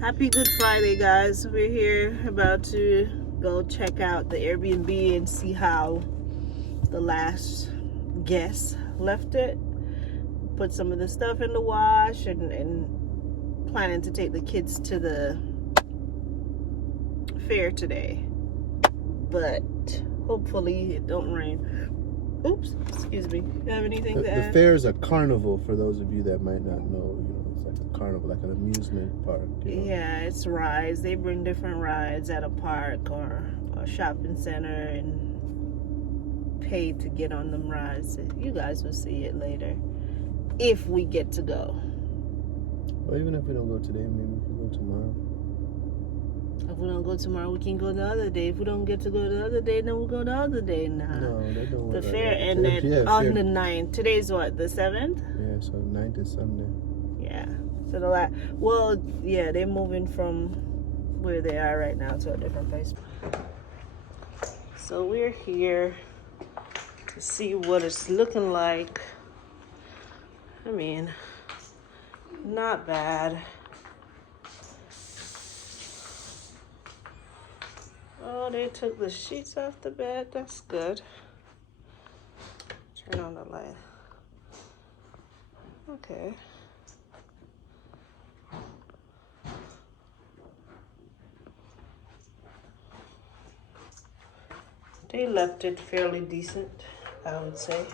Happy Good Friday, guys. We're here about to go check out the Airbnb and see how the last guest left it. Put some of the stuff in the wash and planning to take the kids to the fair today. But hopefully it don't rain. Oops, excuse me. You have anything to add? The fair is a carnival, for those of you that might not know. It's like a carnival, like an amusement park. Yeah, it's rides. They bring different rides at a park or a shopping center and pay to get on them rides. You guys will see it later if we get to go. Well, even if we don't go today, maybe we can go tomorrow. If we don't go tomorrow, we can go the other day. If we don't get to go the other day, then we'll go the other day. No, they don't. The fair ended on the 9th. Today's what, the 7th? Yeah, so 9th is Sunday. Yeah. So they're moving from where they are right now to a different place. So we're here to see what it's looking like. I mean, not bad. Oh, they took the sheets off the bed. That's good. Turn on the light. Okay. They left it fairly decent, I would say.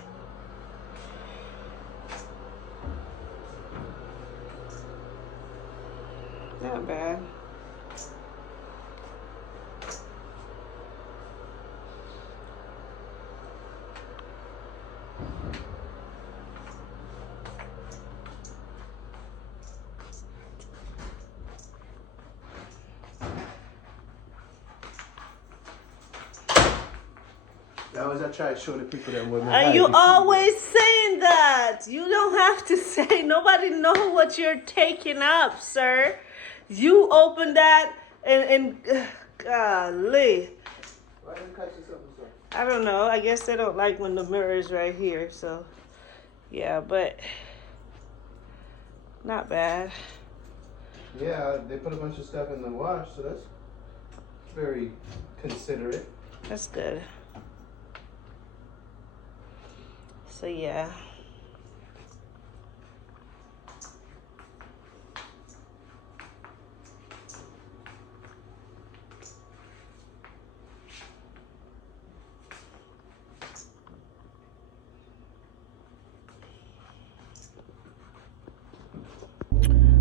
Not bad. I try to show the people that wasn't. Are you always saying that? You don't have to say. Nobody know what you're taking up, sir. You open that and golly. Why didn't catch yourself, sir? I don't know. I guess they don't like when the mirror is right here. So, yeah, but not bad. Yeah, they put a bunch of stuff in the wash, so that's very considerate. That's good. So, yeah.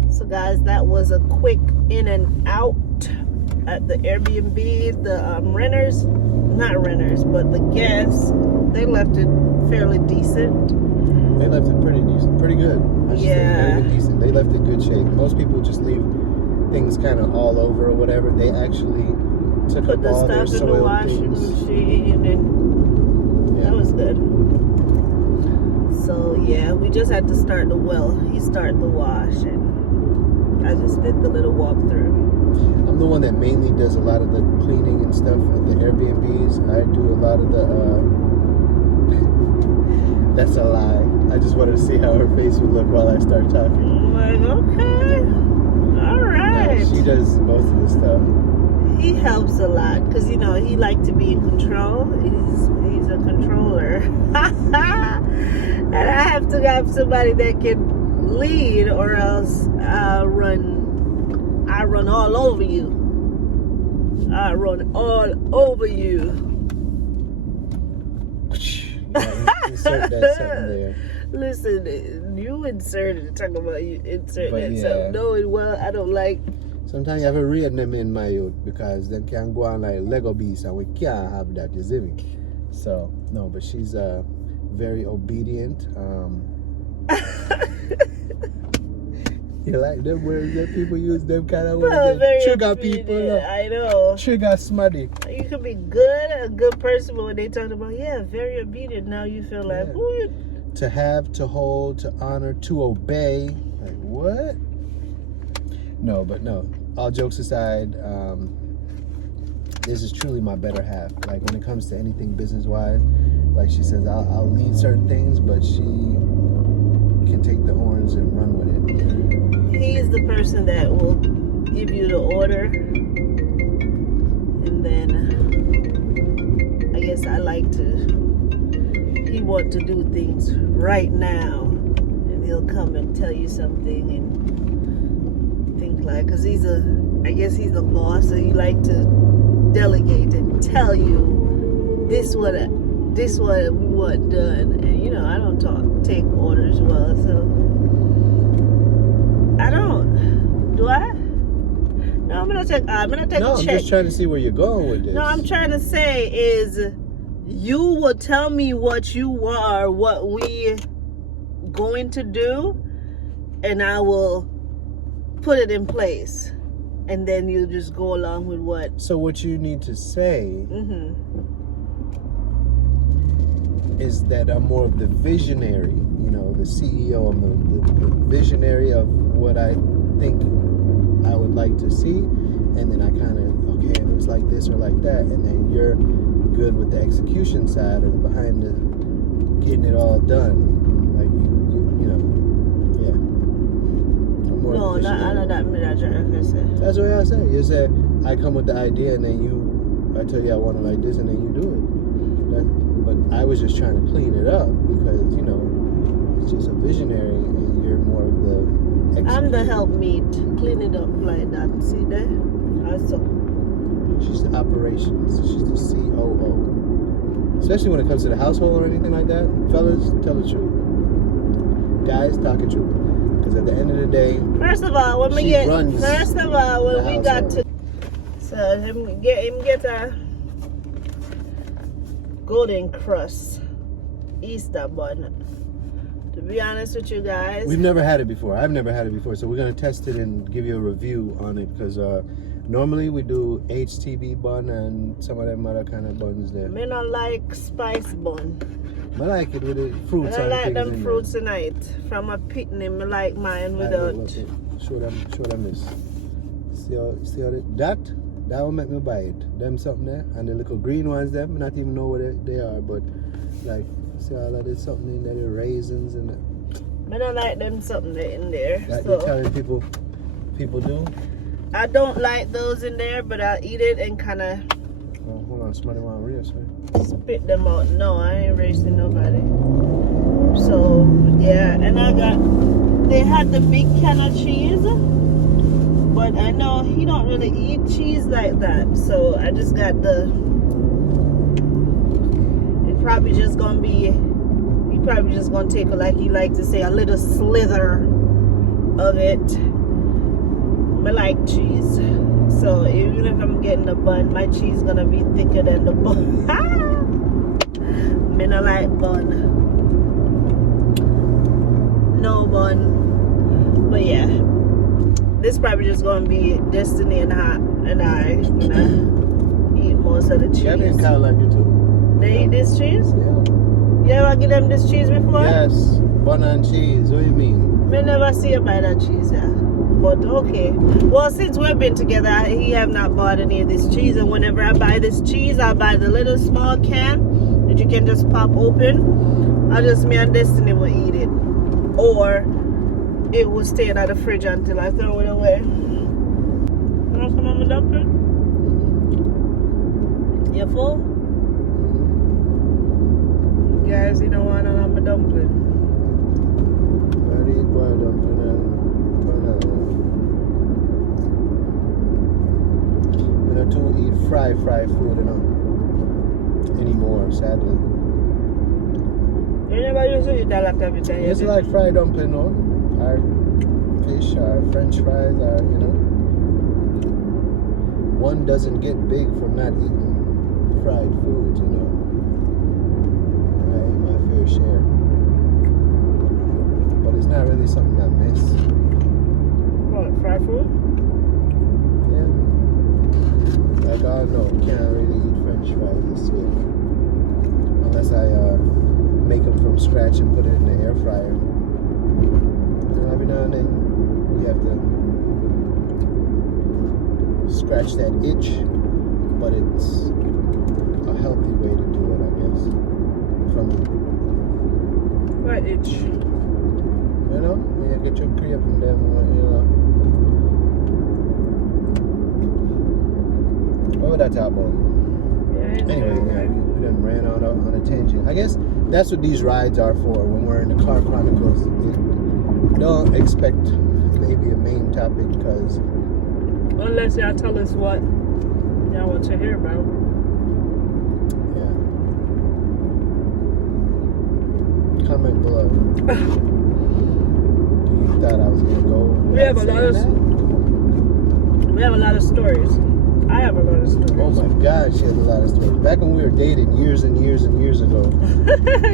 So guys, that was a quick in and out at the Airbnb. The not renters, but the guests, they left it fairly decent. They left it pretty decent, pretty good. Yeah. Very decent. They left it in good shape. Most people just leave things kind of all over or whatever. They actually took Put up the all their stuff in the soiled washing things. machine, and Yeah. that was good. So yeah, we just had to start he started the wash, and I just did the little walkthrough. I'm the one that mainly does a lot of the cleaning and stuff at the Airbnbs. I do a lot of the that's a lie. I just wanted to see how her face would look while I start talking. I'm like, okay, all right. No, she does most of the stuff. He helps a lot because he likes to be in control. He's a controller, and I have to have somebody that can lead, or else I run all over you. I run all over you. Insert that something there. Listen, you inserted, talking about you insert But that yeah. something. Knowing well, I don't like. Sometimes you have to rein them in, my youth, because they can go on like Lego beasts, and we can't have that, you see me? So, no, but she's very obedient. You like them words that people use, them kind of words that trigger obedient. people? No? I know. Trigger smutty. You can be a good person, but when they talk about, very obedient, now you feel like, Yeah. ooh, To have, to hold, to honor, to obey. Like, what? No, but no. All jokes aside, this is truly my better half. Like, when it comes to anything business-wise, like she says, I'll lead certain things, but she can take the horns and run with it. he's the person that will give you the order, and then I guess I like to. He want to do things right now, and he'll come and tell you something and think like, cause I guess he's the boss, so he like to delegate and tell you this what we want done, and you know I don't take orders well, so I don't. Do I? No, I'm gonna take. No, I'm just trying to see where you're going with this. No, I'm trying to say is you will tell me what you are, what we going to do, and I will put it in place, and then you just go along with what. So what you need to say is that I'm more of the visionary, you know, the CEO. I'm the visionary of what I think I would like to see, and then I kind of, okay, it looks like this or like that, and then you're good with the execution side or the behind the getting it all done, like you know, yeah. No, I know that manager. That's what I say. You say I come with the idea, and then I tell you I want it like this, and then you do it. But I was just trying to clean it up because you know it's just a visionary, and you're more of the. I'm the helpmeet. Clean it up like that. See there? I saw. She's the operations. She's the COO. Especially when it comes to the household or anything like that. Fellas, tell the truth. Guys, talk the truth. Because at the end of the day, first of all, when we got to, so him get a golden crust Easter bun. To be honest with you guys, we've never had it before. I've never had it before, so we're gonna test it and give you a review on it. Because normally we do HTB bun and some of them other kind of buns there. Me not like spice bun. I like it with the fruits. I like them fruits in it. From a picnic, I like mine without. Show them this. See how that will make me buy it. Them something there, and the little green ones them. I not even know what they are, but like see all of this something in there, the raisins and. I don't like them something in there. That you're telling people do. I don't like those in there, but I'll eat it and kind of. Oh, hold on, somebody want to race, right? Spit them out. No, I ain't racing nobody. So yeah, and they had the big can of cheese, but I know he don't really eat cheese like that, so I just got it's probably just gonna take, like he like to say, a little slither of it. I like cheese, so even if I'm getting a bun, my cheese is gonna be thicker than the bun. Me not like bun. No bun. But yeah, this probably just gonna be Destiny and I gonna eat most of the cheese. Yeah, they kind of like it too. They eat this cheese? Yeah. You ever give them this cheese before? Yes, bun and cheese. What do you mean? Me never see you buy that cheese, yeah. But okay. Well, since we've been together, he have not bought any of this cheese, and whenever I buy this cheese, I buy the little small can that you can just pop open. Me and Destiny will eat it, or it will stay in the fridge until I throw it away. You want some of my dumpling? You full? Guys, you don't want none of my dumpling. I eat boiled dumpling and banana. We don't too eat fried food, you know, anymore, sadly. You never used to eat that like every time. It's like fried dumpling, no? Or fish, or French fries, or you know. One doesn't get big from not eating fried foods, you know. I eat my fair share, but it's not really something I miss. What, fried food? Yeah. Like I know, can't really eat French fries this year unless I make them from scratch and put it in the air fryer. You know, every now and then we have to scratch that itch, but it's a healthy way to do it, I guess. From What itch? you know, when you get your cream from them, you know, got to hop on. Yeah, Anyway, yeah, we done ran out on a tangent. I guess that's what these rides are for. When we're in the Car Chronicles, don't expect maybe a main topic because unless y'all tell us what y'all want to hear about. Yeah. Comment below. You thought I was gonna go? We have a lot of stories. I have a lot of stories. Oh my God, she has a lot of stories. Back when we were dating years and years and years ago.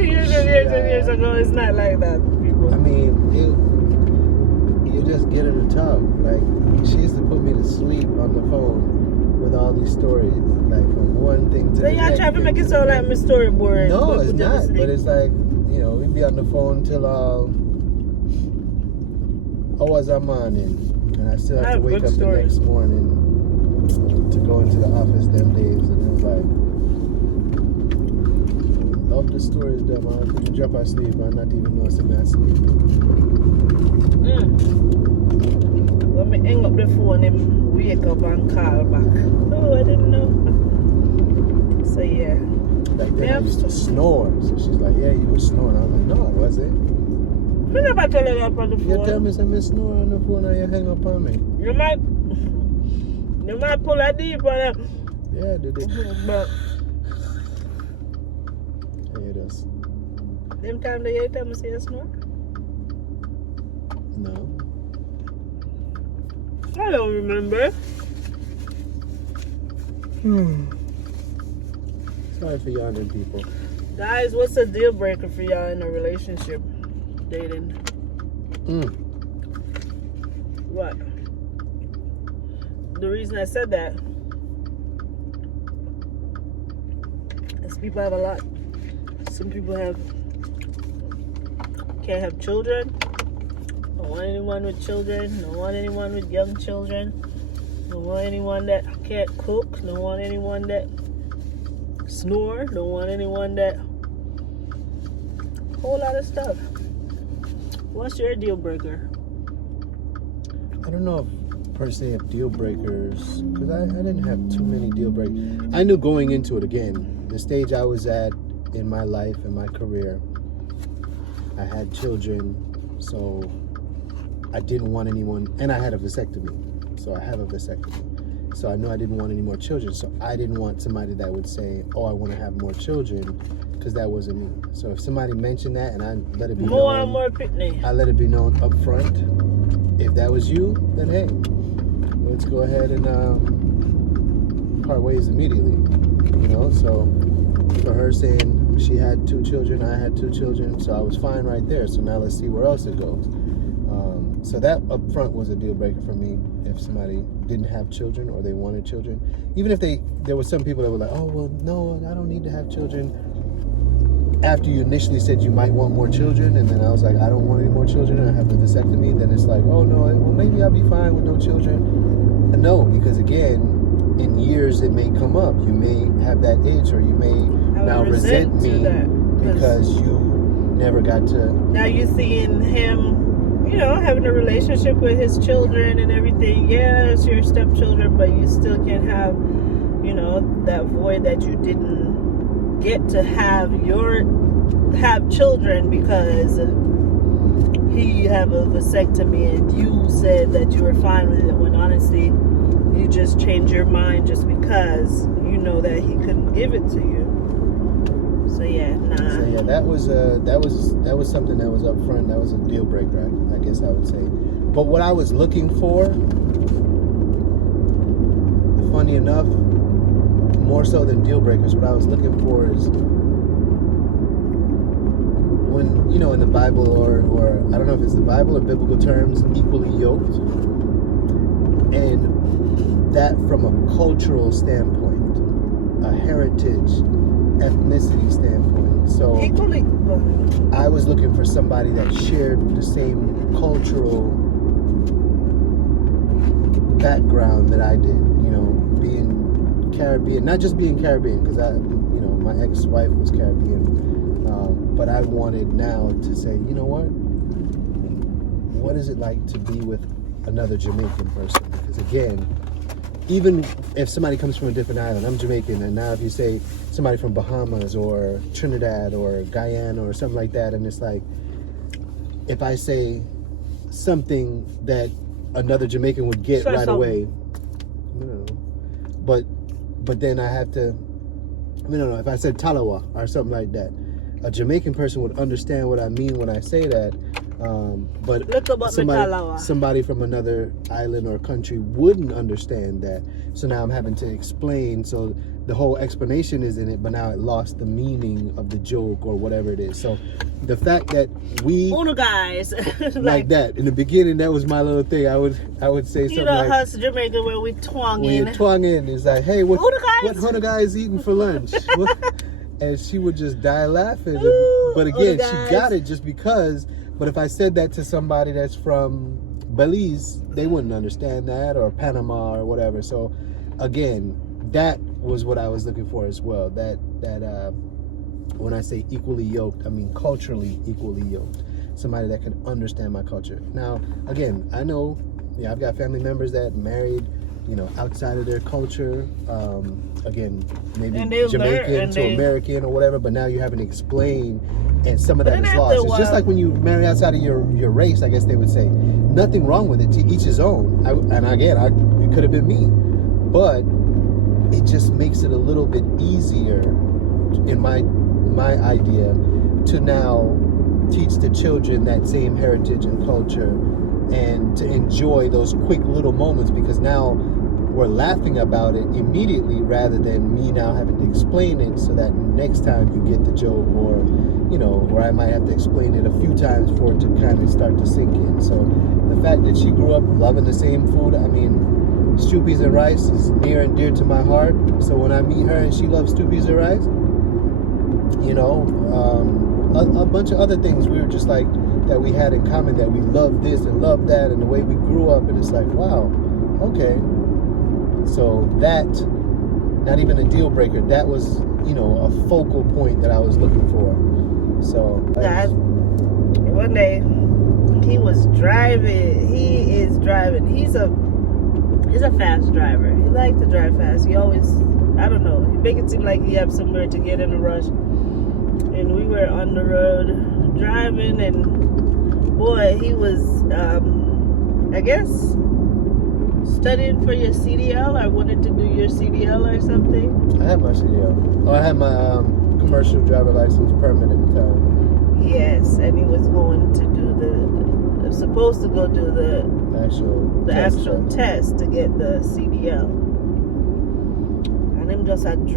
years ago, it's not like that, people. I mean, you just get her to talk. Like, she used to put me to sleep on the phone with all these stories. Like, from one thing to the next. So y'all try to make it sound like my storyboard. No, it's not. But it's like, we'd be on the phone till hours a morning. And I still have to wake up the next morning to go into the office them days. And it was like, love the stories, them. I can drop asleep and not even know I'm asleep. When me hang up the phone, him wake up and call back. Oh, I didn't know. So yeah. Like then I used to snore. So she's like, yeah, you were snoring. I was like, no, I wasn't. You never tell her that on the phone. You tell me something snore on the phone and you hang up on me. You might pull a deep on it. Yeah, did it. But it is. them time that you tell me say you snore? No. I don't remember. Sorry for yawning, people. Guys, what's a deal breaker for y'all in a relationship? Dating. What? The reason I said that is people have a lot. Some people can't have children. Don't want anyone with children. Don't want anyone with young children. Don't want anyone that can't cook. Don't want anyone that snore. Don't want anyone that whole lot of stuff. What's your deal breaker? I don't know if per se of deal breakers, because I didn't have too many deal breakers. I knew going into it, again, the stage I was at in my life and my career, I had children, so I didn't want anyone, and I had a vasectomy, so I have a vasectomy. So I knew I didn't want any more children, so I didn't want somebody that would say, oh, I want to have more children, because that wasn't me. So if somebody mentioned that and I let it be known, More pitney. I let it be known up front. If that was you, then hey, let's go ahead and part ways immediately. So for her saying she had 2 children, I had 2 children, so I was fine right there. So now let's see where else it goes. So that up front was a deal breaker for me. If somebody didn't have children or they wanted children, even if there were some people that were like, oh well, no, I don't need to have children. After you initially said you might want more children, and then I was like, I don't want any more children, I have the vasectomy, then it's like, oh no, well maybe I'll be fine with no children. And no, because again, in years it may come up. You may have that itch, or you may now resent me because you never got to. Now you're seeing him, having a relationship with his children and everything. Yeah, it's your stepchildren, but you still can have, that void that you didn't get to have children because he have a vasectomy and you said that you were fine with it, when honestly you just changed your mind just because you know that he couldn't give it to you. So yeah, that was something that was up front. That was a deal breaker, I guess I would say. But what I was looking for, funny enough, more so than deal breakers, what I was looking for is when, in the Bible or I don't know if it's the Bible or biblical terms, equally yoked. And that from a cultural standpoint, a heritage, ethnicity standpoint. So equally, I was looking for somebody that shared the same cultural background that I did, being Caribbean, not just being Caribbean, because my ex-wife was Caribbean, but I wanted now to say, what is it like to be with another Jamaican person? Because again, even if somebody comes from a different island, I'm Jamaican, and now if you say somebody from Bahamas or Trinidad or Guyana or something like that, and it's like, if I say something that another Jamaican would get right away, no, but then I have to, no, if I said Talawa or something like that, a Jamaican person would understand what I mean when I say that. But somebody from another island or country wouldn't understand that. So now I'm having to explain. So the whole explanation is in it, but now it lost the meaning of the joke or whatever it is. So the fact that we guys like that in the beginning, that was my little thing. I would say something like, us Jamaican where we twang in. When you twang in, it's like, hey, what Hunter guy is eating for lunch? And she would just die laughing. But again, she got it just because. But if I said that to somebody that's from Belize, they wouldn't understand that, or Panama or whatever. So again, that was what I was looking for as well. That when I say equally yoked, I mean culturally equally yoked. Somebody that can understand my culture. Now, again, I know, I've got family members that married, outside of their culture. Again, maybe Jamaican to American or whatever, but now you're having to explain, and some of that is lost. It's just like when you marry outside of your race, I guess they would say. Nothing wrong with it, to each his own. It could have been me, but it just makes it a little bit easier, in my idea, to now teach the children that same heritage and culture, and to enjoy those quick little moments, because now we're laughing about it immediately rather than me now having to explain it, so that next time you get the joke, or or I might have to explain it a few times for it to kind of start to sink in. So the fact that she grew up loving the same food, I mean, stew peas and rice is near and dear to my heart. So when I meet her and she loves stew peas and rice, a bunch of other things we were just like, that we had in common, that we love this and love that, and the way we grew up, and it's like, wow, okay. So that, not even a deal breaker, that was, a focal point that I was looking for. So one day he was driving. He is driving. He's a fast driver. He likes to drive fast. He always, I don't know, he make it seem like he have somewhere to get in a rush. And we were on the road driving, and boy, he was I guess studying for your CDL. I wanted to do your CDL or something. I had my CDL. I had my commercial driver license permit at the time. Yes, and he was going to do supposed to go do the actual test to get the CDL. And him just I don't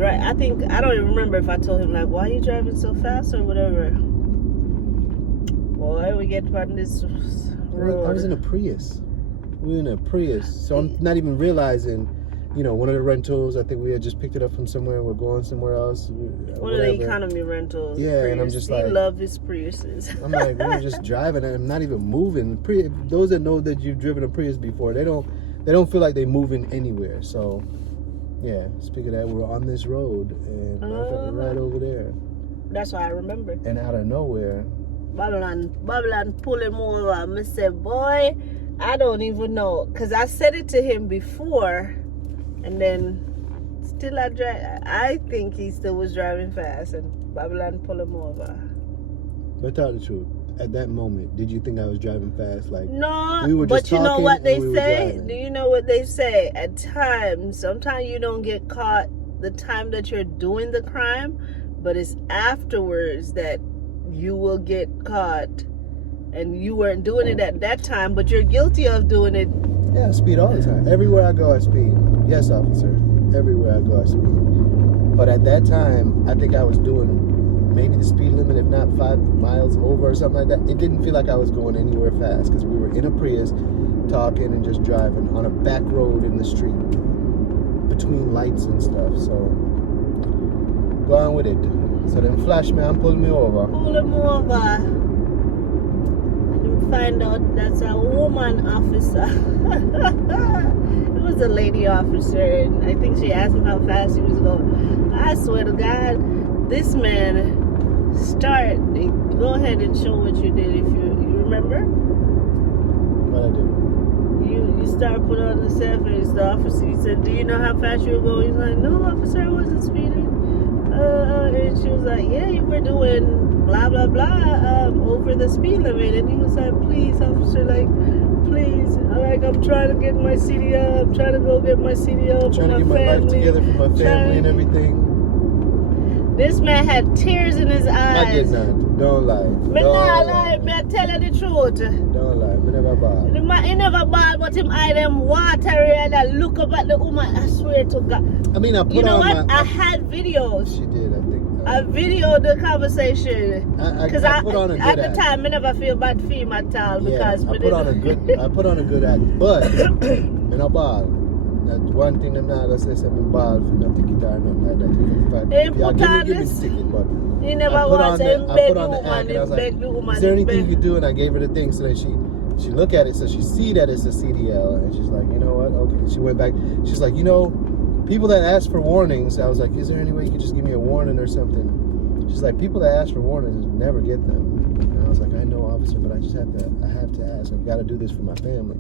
even remember if I told him like, why are you driving so fast or whatever. Boy, we get on this road. I was in a Prius. We were in a Prius, so I'm not even realizing, one of the rentals, I think we had just picked it up from somewhere, we're going somewhere else. One of the economy rentals. Yeah, Prius. And I'm just like, he loves his Priuses. I'm like, we were just driving, and I'm not even moving. Those that know that you've driven a Prius before, they don't feel like they're moving anywhere. So, yeah, speaking of that, we're on this road, and right over there. That's why I remember. And out of nowhere, Babylon pull him over. I said, boy, I don't even know, because I said it to him before, and then still I think he still was driving fast, and Babylon pull him over. But tell the truth, at that moment, did you think I was driving fast? Like, no, we were just but you know what they say? Do you know what they say? At times, sometimes you don't get caught the time that you're doing the crime, but it's afterwards that you will get caught. And you weren't doing it at that time, but you're guilty of doing it. Yeah, I speed all the time. Everywhere I go, I speed. Yes, officer. Everywhere I go, I speed. But at that time, I think I was doing maybe the speed limit, if not 5 miles over or something like that. It didn't feel like I was going anywhere fast, because we were in a Prius talking and just driving on a back road in the street between lights and stuff. So, go on with it. So then flash man pull me over. Pull him over. Find out that's a woman officer. It was a lady officer, and I think she asked him how fast he was going. I swear to God, this man go ahead and show what you did if you remember. What I did? You started putting on the selfies, the officer, he said, do you know how fast you were going? He's like, no, officer, I wasn't speeding. And she was like, yeah, you were doing blah, blah, blah over the speed limit. And he was like, please, officer, like, please. Like, I'm trying to get my CDL. I'm trying to go get my CDL for my family. Trying to get my life together for my family and everything. This man had tears in his eyes. I did not. Don't lie. Me not lie. Me tell you the truth. Don't lie. Me never bad. He never bad, but him eye them watery and I look up at the woman. I swear to God. I mean, I put on you know what? my... I had videos. She did, I think. I videoed the conversation. Because I put on a good at act. the time, I never feel bad for him at all. Because I put on a good act. But, me no bad. That's one thing I'm not going to say something bad for not ticket or nothing like that. Give me the ticket, but he never wants to beg the woman. He beg the woman. Is there anything you could do? And I gave her the thing so that she look at it so she see that it's a CDL. And she's like, you know what? Okay. She went back. She's like, you know, people that ask for warnings, I was like, is there any way you could just give me a warning or something? She's like, people that ask for warnings never get them. And I was like, I know, officer, but I have to ask. I've got to do this for my family.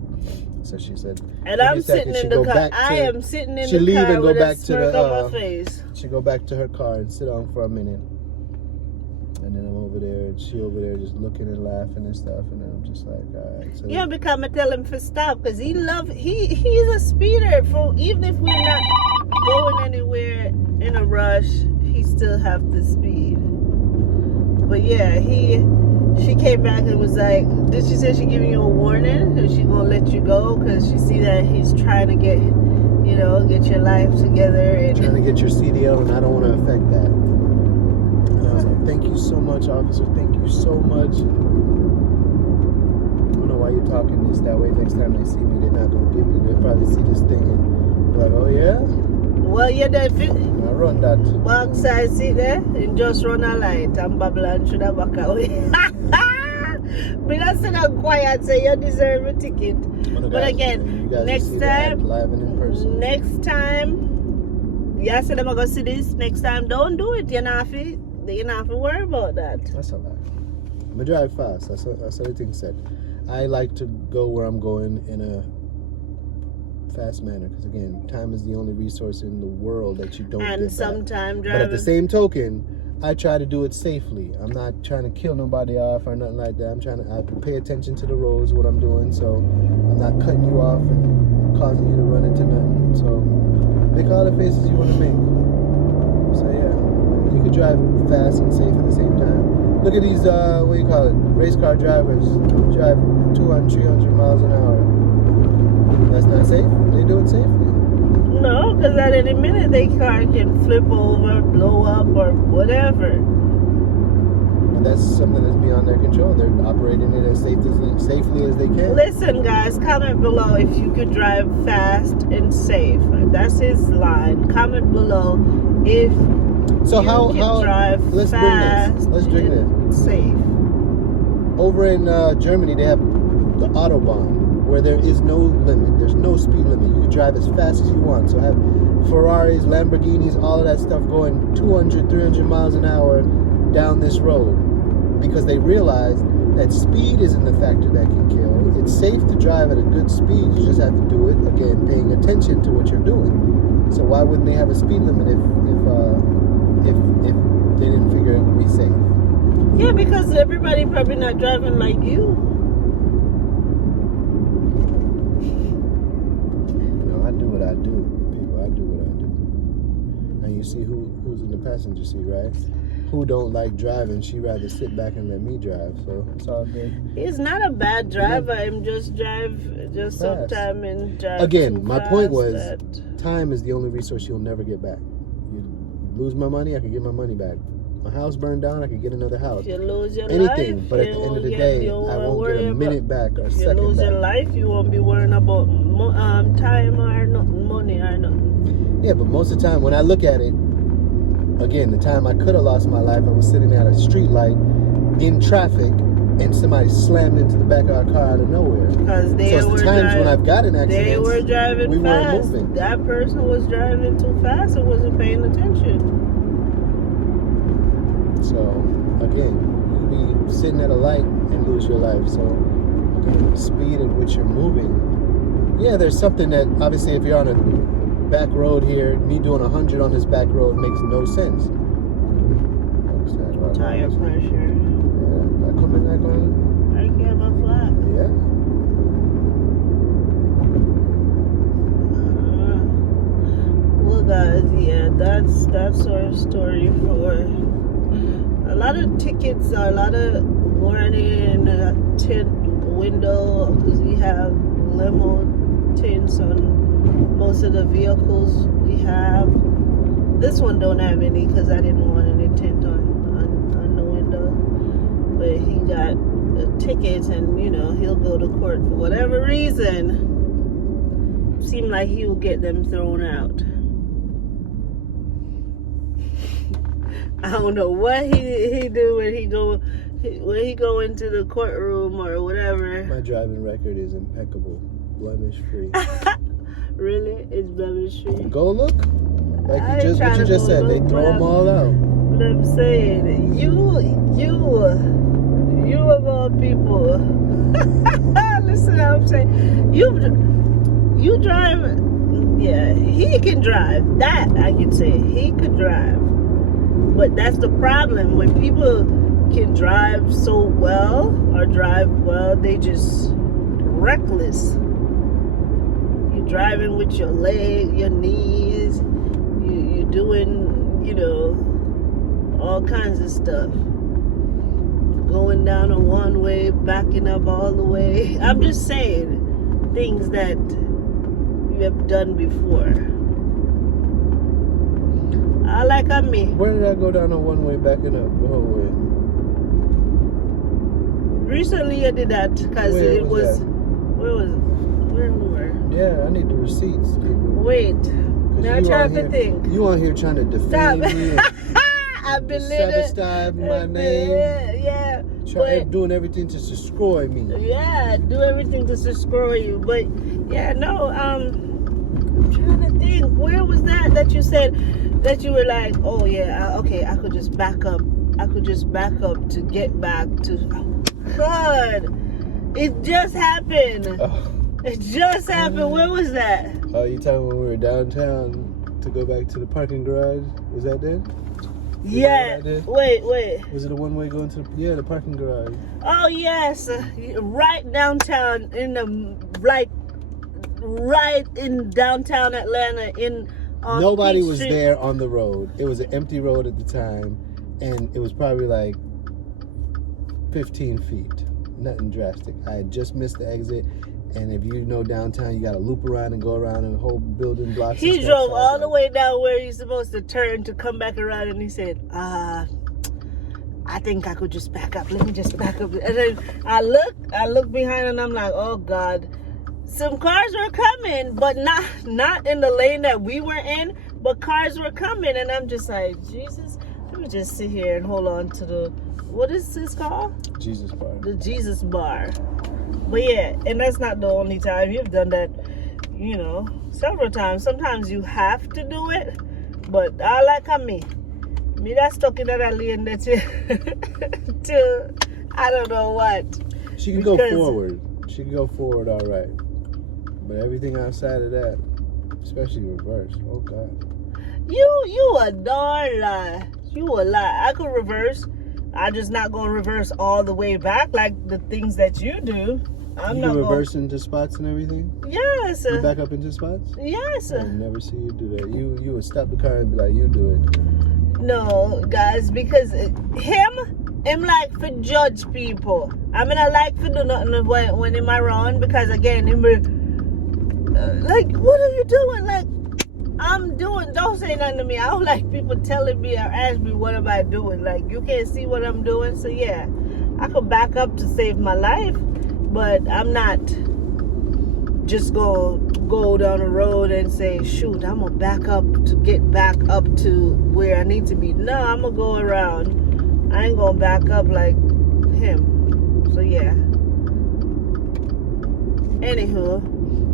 So she said, and I'm sitting in the car. I am sitting in the car with a smirk on my face. She go back to her car and sit on for a minute. And then I'm over there, and she over there just looking and laughing and stuff. And then I'm just like, all right. So yeah, because I tell him to stop because he's a speeder. Even if we're not going anywhere in a rush, he still have to speed. But yeah, she came back and was like, did she say she giving you a warning? Is she gonna let you go? Because she see that he's trying to get your life together. And trying to get your CDL, and I don't want to affect that. And I was like, thank you so much, officer. Thank you so much. I don't know why you're talking this that way. Next time they see me, they're not gonna give me. They'll probably see this thing and be like, oh yeah. Well, yeah, that I run that. back side seat there and just run a light and Babylon should have back away. But I said I'm quiet, say you deserve a ticket. But again, next time, live and in person. Next time, yeah, I said I'm gonna see this. Next time, don't do it. You're not to worry about that. That's a lie. I drive fast. That's what the thing said. I like to go where I'm going in a fast manner because again, time is the only resource in the world that you don't get back. Sometimes but at the same token, I try to do it safely. I'm not trying to kill nobody off or nothing like that. I pay attention to the roads, what I'm doing, so I'm not cutting you off and causing you to run into nothing. So make all the faces you want to make. So yeah, you can drive fast and safe at the same time. Look at these race car drivers drive 200, 300 miles an hour. That's not safe. They do it safely. No, because at any minute they car can flip over, blow up, or whatever. And that's something that's beyond their control. They're operating it as safely as they can. Listen, guys, comment below if you could drive fast and safe. That's his line. Comment below if you can drive fast and safe. Over in Germany, they have the Autobahn, where there is no limit. There's no speed limit. You can drive as fast as you want. So have Ferraris, Lamborghinis, all of that stuff going 200, 300 miles an hour down this road because they realize that speed isn't the factor that can kill. It's safe to drive at a good speed. You just have to do it, again, paying attention to what you're doing. So why wouldn't they have a speed limit if they didn't figure it would be safe? Yeah, because everybody probably not driving like you. I do, people. I do what I do. And you see who's in the passenger seat, right? Who don't like driving? She rather sit back and let me drive. So it's all good. He's not a bad driver. I'm just sometime and drive. Again, my point was, time is the only resource you'll never get back. You lose my money, I can get my money back. My house burned down, I could get another house. You lose your anything, life, but at the end of the day, I won't get a minute back or a second back. You lose your life, you won't be worrying about time or nothing, money or nothing. Yeah, but most of the time, when I look at it, again, the time I could have lost my life, I was sitting at a street light in traffic, and somebody slammed into the back of our car out of nowhere. Because so it's the times when I've got an accident, they were driving we fast. weren't moving. That person was driving too fast and wasn't paying attention. So, again, you could be sitting at a light and lose your life. So, again, the speed at which you're moving Yeah, there's something that obviously if you're on a back road here, me doing 100 on this back road makes no sense. Tire pressure. Yeah, that coming back on. I can't have a flat. Yeah. Well, guys, yeah, that's our story for a lot of tickets, a lot of warning, tint window, because we have limo tints on most of the vehicles we have. This one don't have any because I didn't want any tint on the window. But he got tickets, and you know he'll go to court for whatever reason. Seem like he will get them thrown out. I don't know what he do when he go into the courtroom or whatever. My driving record is impeccable, blemish free. Really, it's blemish free. Go look. Like what you just said, they throw them all out. But I'm saying, you of all people, listen, I'm saying, you drive. Yeah, he can drive. That I can say, he could drive. But that's the problem when people can drive so well or drive well, they just reckless. You're driving with your leg, your knees. You're doing, you know, all kinds of stuff. Going down a one way, backing up all the way. I'm just saying things that you have done before. I like on me. Where did I go down a one way backing up the whole way? Recently I did that because it was that? where we were. Yeah, I need the receipts, people. Wait. Now I'm trying to think. You on here trying to defend me. I've been living. Sabotage my name. Yeah. Doing everything to destroy me. Yeah, do everything to destroy you. But yeah, no. I'm trying to think. Where was that you said that you were like, oh yeah, okay, I could just back up. I could just back up to get back to. Oh, God, it just happened. Oh. It just happened. Where was that? Oh, you talking when we were downtown to go back to the parking garage? Was that then? Yeah. Wait. Was it a one way going to the parking garage? Oh yes, right downtown in the right in downtown Atlanta Nobody Peach was Street. there on the road. It was an empty road at the time, and it was probably like 15 feet. Nothing drastic. I had just missed the exit. And if you know downtown, you got to loop around and go around a whole building blocks. He drove all the way down where he's supposed to turn to come back around, and he said, I think I could just back up. Let me just back up. And then I look behind, and I'm like, oh God. Some cars were coming, but not in the lane that we were in, but cars were coming, and I'm just like, Jesus, let me just sit here and hold on to the, what is this called? Jesus bar. The Jesus bar. But yeah, and that's not the only time you've done that, you know, several times. Sometimes you have to do it, but I like on me that's stuck in that lane that to I don't know what. She can go forward. She can go forward all right. But everything outside of that, especially reverse, oh God. You a darn lie. You a lie. I could reverse. I'm just not going to reverse all the way back like the things that you do. I'm not reverse into spots and everything? Yes. You back up into spots? Yes. I never see you do that. You would stop the car and be like, you do it. No, guys, because him like for judge people. I mean, I like for do nothing when him around because again, him like, what are you doing? Like, I'm doing, don't say nothing to me. I don't like people telling me or ask me what am I doing. Like, you can't see what I'm doing. So yeah, I could back up to save my life, but I'm not just go down the road and say, shoot, I'm gonna back up to get back up to where I need to be. No, I'm gonna go around. I ain't gonna back up like him. So yeah. Anywho,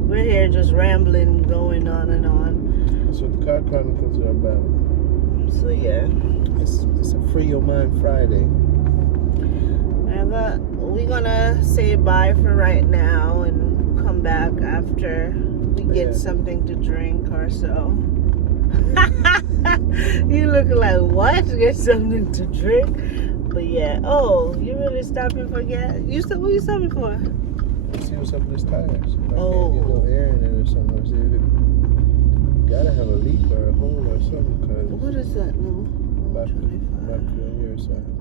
we're here just rambling, going on and on. That's what the Car Chronicles are about. So yeah. It's a Free Your Mind Friday. And we're gonna say bye for right now and come come back after we get something to drink or so. You look like what? Get something to drink? But yeah. Oh, you really stopping for gas? What you stopping for? See what's up with his tires. If I can't Oh. get no air in it or something. Or see if it gotta have a leak or a hole or something. Cause What is that? No. back on your side.